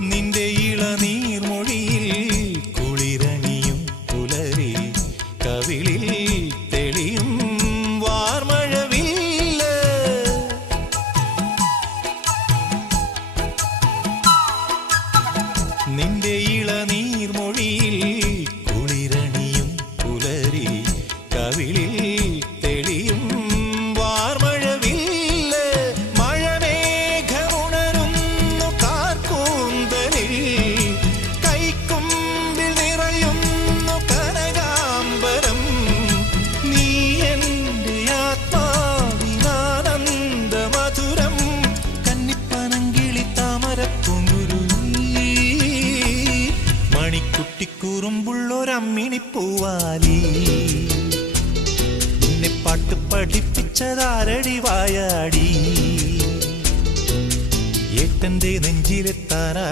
നിന്റെ ഇളനീർമൊഴിയിൽ കുളിരണിയും പുലരി കവിളിൽ തെളിയും വാർമഴവില്ല്. നിന്റെ ഇളനീർമൊഴിയിൽ കുളിരണിയും പുലരി കവിളിൽ തെളിയും വാർമഴവില്ല്. മഴമേഘമുണരുന്നു കാർക്കൂന്തലിൽ, കൈക്കുമ്പിൽ നിറയുന്നു കനകാംബരം. നീ എൻ്റെ ആത്മാവിനാനന്ദ മധുരം, കന്നിപ്പനങ്കിളി താമരപ്പൂങ്കുരുവി, മണിക്കുട്ടിക്കൂറുമ്പുള്ളൊരമ്മിണിപ്പൂവാലി. നിന്നെ പാട്ട് പഠിപ്പിച്ചതാരടി വായാടി, ഏട്ടന്റെ നെഞ്ചിലെത്താനാ